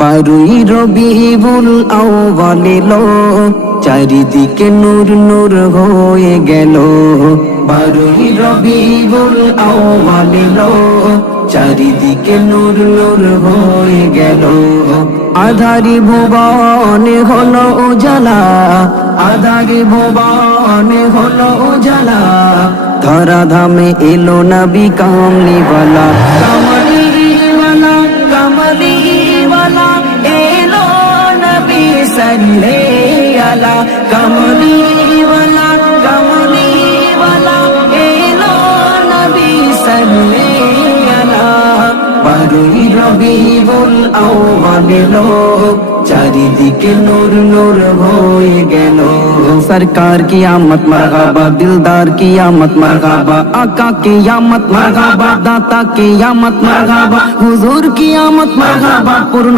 বারুই রবিউল আউয়াল এলো, চারিদিকে নূর নূর হয়ে গেল। বারুই রবিউল আউয়াল এলো, চারিদিকে নূর নূর হয়ে গেল। আধারি ভুবনে হলো উজালা, আধারি ভুবনে হলো উজালা। ধরা ধামে এলো নবী কামলিওয়ালা, কামলিওয়ালা কামলিওয়ালা এলো নবী সাল্লে আলা। কামলিওয়ালা কামলিওয়ালা এলো নবী সাল্লে আলা। বারুই রবিউল আউয়াল এলো, চারিদিকে নূর নূর হয়ে গেল। সরকার কি আমত মারহাবা, দিলদার কি আমত মারহাবা, আকা কি আমত মারহাবা, দাতা কি আমত মারহাবা, হুজুর কি আমত মারহাবা।